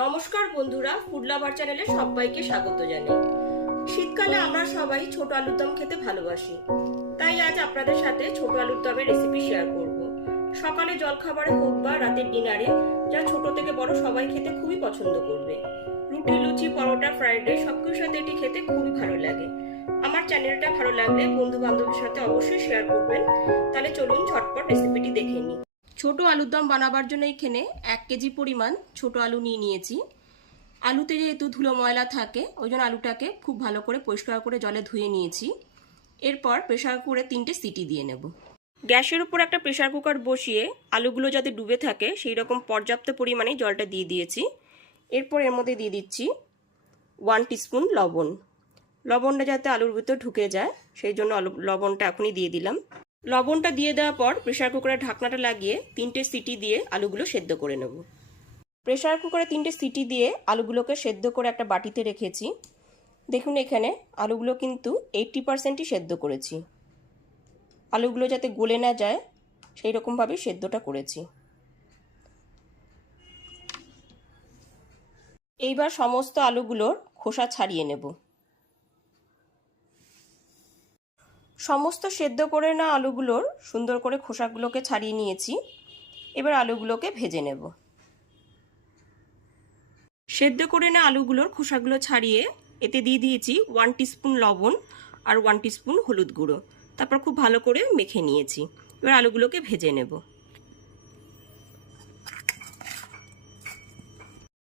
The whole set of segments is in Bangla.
নমস্কার বন্ধুরা, ফুড লাভার চ্যানেলে সবাইকে স্বাগত জানাই। শীতকালে আমরা সবাই ছোট আলুর দম খেতে ভালোবাসি, তাই আজ আপনাদের সাথে ছোট আলুর দমের রেসিপি শেয়ার করব। সকালে জলখাবারে হোক বা রাতের ডিনারে, যা ছোট থেকে বড় সবাই খেতে খুবই পছন্দ করবে। রুটি, লুচি, পরোটা, ফ্রাইড রাইস সবকিছুর সাথে এটি খেতে খুবই ভালো লাগে। আমার চ্যানেলটা ভালো লাগলে বন্ধু বান্ধবের সাথে অবশ্যই শেয়ার করবেন। তাহলে চলুন ঝটপট রেসিপিটি দেখে নিই। ছোট আলুর দম বানাবার জন্য এখানে 1 কেজি পরিমাণ ছোট আলু নিয়েছি। আলুতে যেহেতু ধুলো ময়লা থাকে, ওই জন্য আলুটাকে খুব ভালো করে পরিষ্কার করে জলে ধুয়ে নিয়েছি। এরপর প্রেসার কুকারে 3টে সিটি দিয়ে নেব। গ্যাসের উপর একটা প্রেসার কুকার বসিয়ে আলুগুলো যাতে ডুবে থাকে সেই রকম পর্যাপ্ত পরিমাণে জলটা দিয়ে দিয়েছি। এরপর এর মধ্যে দিয়ে দিচ্ছি 1 টিস্পুন লবণ। লবণটা যাতে আলুর ভিতর ঢুকে যায় সেই জন্য লবণটা এখনই দিয়ে দিলাম। লবণটা দিয়ে দেওয়ার পর প্রেসার কুকারের ঢাকনাটা লাগিয়ে 3টে সিটি দিয়ে আলুগুলো সেদ্ধ করে নেব। প্রেসার কুকারে 3টে সিটি দিয়ে আলুগুলোকে সেদ্ধ করে একটা বাটিতে রেখেছি। দেখুন এখানে আলুগুলো কিন্তু 80%ই সেদ্ধ করেছি। আলুগুলো যাতে গলে না যায় সেই রকমভাবে সেদ্ধটা করেছি। এইবার সমস্ত আলুগুলোর খোসা ছাড়িয়ে নেব। সমস্ত সেদ্ধ করে না আলুগুলোর সুন্দর করে খোসাগুলোকে ছাড়িয়ে নিয়েছি। এবার আলুগুলোকে ভেজে নেব। সেদ্ধ করে না আলুগুলোর খোসাগুলো ছাড়িয়ে এতে দিয়ে দিয়েছি 1 টিস্পুন লবণ আর 1 টিস্পুন হলুদ গুঁড়ো। তারপর খুব ভালো করে মেখে নিয়েছি। এবার আলুগুলোকে ভেজে নেব।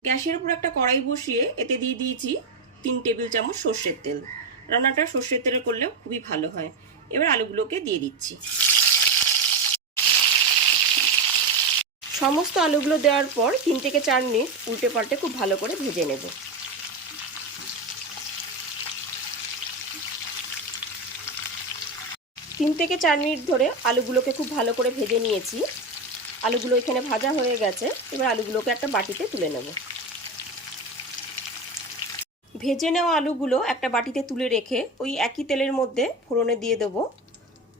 গ্যাসের উপর একটা কড়াই বসিয়ে এতে দিয়ে দিয়েছি 3 টেবিল চামচ সর্ষের তেল। রান্নাটা সর্ষের তেলে করলে খুবই ভালো হয়। এবার আলুগুলোকে দিয়ে দিচ্ছি। সমস্ত আলুগুলো দেওয়ার পর 3 থেকে 4 মিনিট উল্টে পাল্টে খুব ভালো করে ভেজে নেব। তিন থেকে 4 মিনিট ধরে আলুগুলোকে খুব ভালো করে ভেজে নিয়েছি। আলুগুলো এখানে ভাজা হয়ে গেছে। এবার আলুগুলোকে একটা বাটিতে তুলে নেব। ভেজে নেওয়া আলুগুলো একটা বাটিতে তুলে রেখে ওই একই তেলের মধ্যে ফোড়নে দিয়ে দেব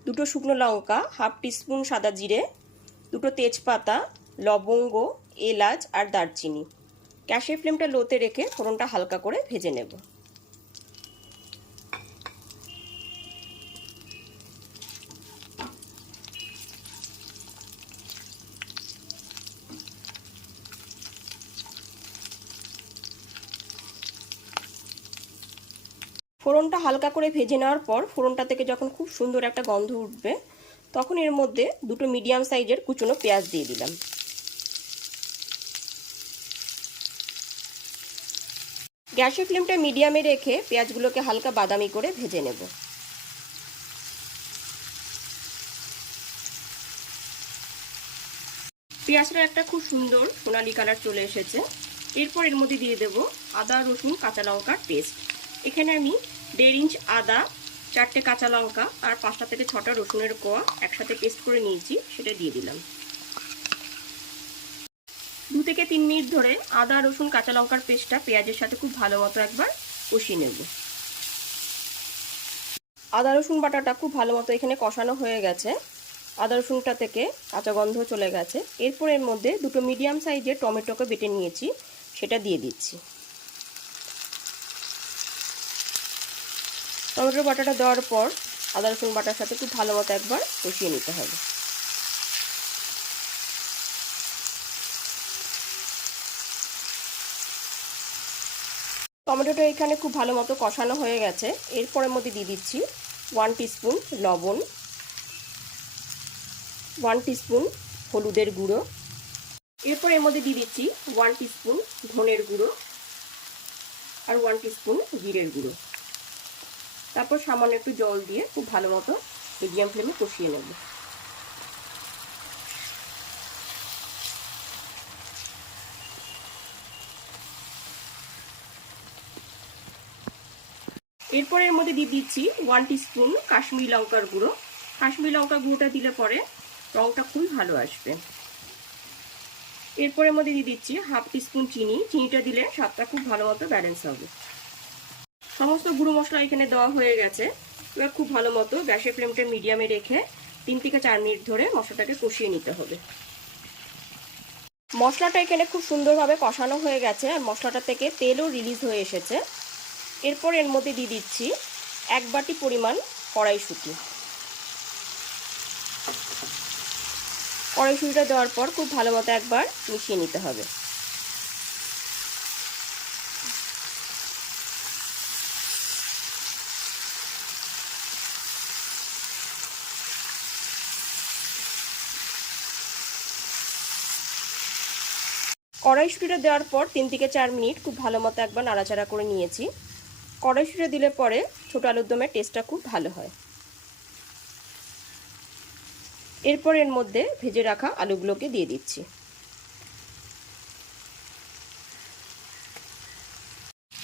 2টো শুকনো লঙ্কা, 1/2 টিস্পুন সাদা জিরে, 2টো তেজপাতা, লবঙ্গ, এলাচ আর দারচিনি। গ্যাসের ফ্লেমটা লোতে রেখে ফোড়নটা হালকা করে ভেজে নেব। ফোড়নটা হালকা করে ভেজে নেওয়ার পর ফোড়নটা থেকে যখন খুব সুন্দর একটা গন্ধ উঠবে তখন এর মধ্যে 2টো মিডিয়াম সাইজের কুচনো পেঁয়াজ দিয়ে দিলাম। গ্যাসের ফ্লেমটা মিডিয়ামে রেখে পেঁয়াজগুলোকে হালকা বাদামি করে ভেজে নেব। পেঁয়াজটা একটা খুব সুন্দর সোনালী কালার চলে এসেছে। এরপর এর মধ্যে দিয়ে দেব আদা, রসুন, কাঁচা লঙ্কার পেস্ট। এখানে আমি 1.5 ইঞ্চ আদা, 4টে কাঁচা লঙ্কা আর 5টা থেকে 6টা রসুনের কোয়া একসাথে পেস্ট করে নিয়েছি, সেটা দিয়ে দিলাম। 2 থেকে 3 মিনিট ধরে আদা, রসুন, কাঁচা লঙ্কার পেস্টটা পেঁয়াজের সাথে খুব ভালো মতো একবার কষিয়ে নেব। আদা রসুন বাটাটা খুব ভালো মতো এখানে কষানো হয়ে গেছে। আদা রসুনটা থেকে কাঁচা গন্ধ চলে গেছে। এরপর এর মধ্যে 2টো মিডিয়াম সাইজের টমেটোকে বেটে নিয়েছি, সেটা দিয়ে দিচ্ছি। টমেটোর বাটাটা দেওয়ার পর আদা রসুন বাটার সাথে খুব ভালো মতো একবার কষিয়ে নিতে হবে। টমেটোটা এখানে খুব ভালো মতো কষানো হয়ে গেছে। এরপরের মধ্যে দিয়ে দিচ্ছি 1 টিস্পুন লবণ, 1 টিস্পুন হলুদের গুঁড়ো। এরপর এর মধ্যে দিয়ে দিচ্ছি 1 টিস্পুন ধনের গুঁড়ো আর 1 টিস্পুন জিরের গুঁড়ো। তারপর সামান্য একটু জল দিয়ে খুব ভালো মতো মিডিয়াম ফ্লেমে কষিয়ে নেব। এরপর এর মধ্যে দিয়ে দিচ্ছি 1 টিস্পুন কাশ্মীরি লঙ্কার গুঁড়ো। কাশ্মীরি লঙ্কার গুঁড়োটা দিলে পরে রঙটা খুবই ভালো আসবে। এরপর এর মধ্যে দিয়ে দিচ্ছি 1/2 টিস্পুন চিনি। চিনিটা দিলে স্বাদটা খুব ভালো মতো ব্যালেন্স হবে। সমস্ত গুঁড়ো মশলা এখানে দেওয়া হয়ে গেছে। এবার খুব ভালো মতো গ্যাসের ফ্লেমটা মিডিয়ামে রেখে 3 থেকে 4 মিনিট ধরে মশলাটাকে কষিয়ে নিতে হবে। মশলাটা এখানে খুব সুন্দরভাবে কষানো হয়ে গেছে আর মশলাটা থেকে তেলও রিলিজ হয়ে এসেছে। এরপর এর মধ্যে দিয়ে দিচ্ছি 1 বাটি পরিমাণ কড়াইশুঁটি। কড়াইশুঁটিটা দেওয়ার পর খুব ভালো মতো একবার মিশিয়ে নিতে হবে। কড়াইশুঁটিটা দেওয়ার পর 3 থেকে 4 মিনিট খুব ভালো মতো একবার নাড়াচাড়া করে নিয়েছি। কড়াইশুঁটিটা দিলে পরে ছোট আলুর দমের টেস্টটা খুব ভালো হয়। এরপর এর মধ্যে ভেজে রাখা আলুগুলোকে দিয়ে দিচ্ছি।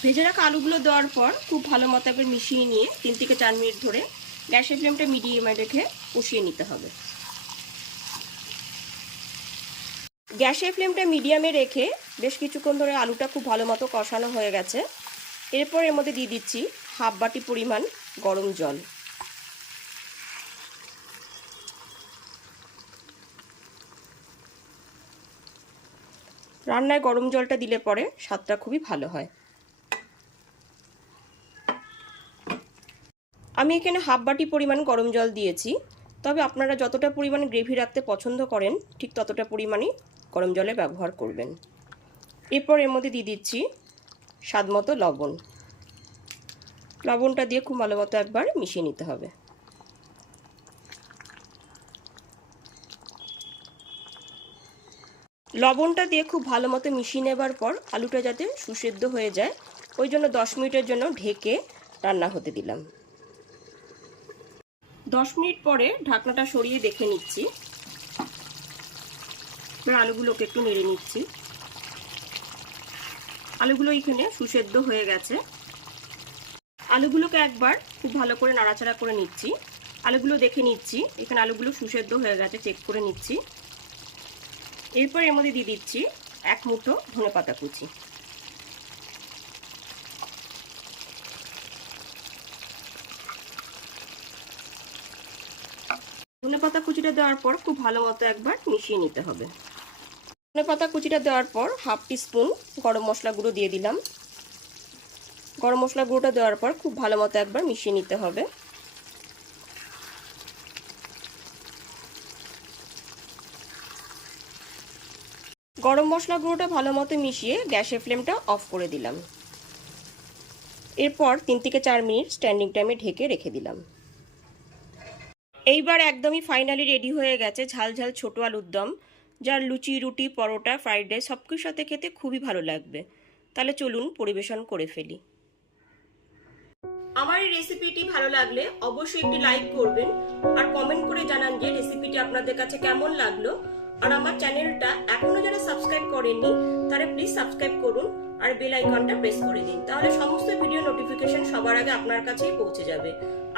ভেজে রাখা আলুগুলো দেওয়ার পর খুব ভালো মতো একবার মিশিয়ে নিয়ে 3 থেকে 4 মিনিট ধরে গ্যাসের ফ্লেমটা মিডিয়ামে রেখে কষিয়ে নিতে হবে। গ্যাসের ফ্লেমটা মিডিয়ামে রেখে বেশ কিছুক্ষণ ধরে আলুটা খুব ভালো মতো কষানো হয়ে গেছে। এরপর এর মধ্যে দিয়ে দিচ্ছি 1/2 বাটি পরিমাণ গরম জল। রান্নায় গরম জলটা দিলে পরে স্বাদটা খুবই ভালো হয়। আমি এখানে 1/2 বাটি পরিমাণ গরম জল দিয়েছি, তবে আপনারা যতটা পরিমাণ গ্রেভি রাখতে পছন্দ করেন ঠিক ততটা পরিমাণই গরম জলের ব্যবহার করবেন। এরপর এর মধ্যে দিয়ে দিচ্ছি স্বাদমতো লবণ। লবণটা দিয়ে খুব ভালো মতো একবার মিশিয়ে নিতে হবে। লবণটা দিয়ে খুব ভালো মতো মিশিয়ে নেবার পর আলুটা যাতে সুসেদ্ধ হয়ে যায় ওই জন্য 10 মিনিটের জন্য ঢেকে রান্না হতে দিলাম। 10 মিনিট পরে ঢাকনাটা সরিয়ে দেখে নিচ্ছি। আলুগুলোকে একটু নেড়ে নিচ্ছি। আলুগুলো এখানে সুসেদ্ধ হয়ে গেছে। আলুগুলোকে একবার খুব ভালো করে নাড়াচাড়া করে নিচ্ছি। আলুগুলো দেখে নিচ্ছি, এখানে আলুগুলো সুসেদ্ধ হয়ে গেছে, চেক করে নিচ্ছি। এরপর এর মধ্যে দিয়ে দিচ্ছি 1 মুঠো ধনেপাতা কুচি। ধনেপাতা কুচিটা দেওয়ার পর খুব ভালো মতো একবার মিশিয়ে নিতে হবে। ধনেপাতা কুচিটা দেওয়ার পর 1/2 টিস্পুন গরম মশলা গুঁড়ো দিয়ে দিলাম। গরম মশলা গুঁড়োটা দেওয়ার পর খুব ভালো মতো একবার মিশিয়ে নিতে হবে। গরম মশলা গুঁড়োটা ভালো মতো মিশিয়ে গ্যাসের ফ্লেমটা অফ করে দিলাম। এরপর 3 থেকে 4 মিনিট স্ট্যান্ডিং টাইমে ঢেকে রেখে দিলাম। এইবার একদমই ফাইনালি রেডি হয়ে গেছে ঝাল ঝাল ছোট আলুর দম, যার লুচি, রুটি, পরোটা, ফ্রাইড রাইস সব কিছুর সাথে খেতে খুবই ভালো লাগবে। তাহলে চলুন পরিবেশন করে ফেলি। আমার এই রেসিপিটি ভালো লাগলে অবশ্যই একটি লাইক করবেন আর কমেন্ট করে জানান যে রেসিপিটি আপনাদের কাছে কেমন লাগলো। আর আমার চ্যানেলটা এখনো যারা সাবস্ক্রাইব করেননি তারা প্লিজ সাবস্ক্রাইব করুন আর বেল আইকনটা প্রেস করে দিন, তাহলে সমস্ত ভিডিও নোটিফিকেশন সবার আগে আপনার কাছেই পৌঁছে যাবে।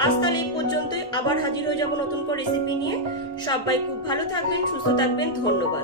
আজ তাহলে এই পর্যন্তই, আবার হাজির হয়ে যাব নতুন করে রেসিপি নিয়ে। সবাই খুব ভালো থাকবেন, সুস্থ থাকবেন, ধন্যবাদ।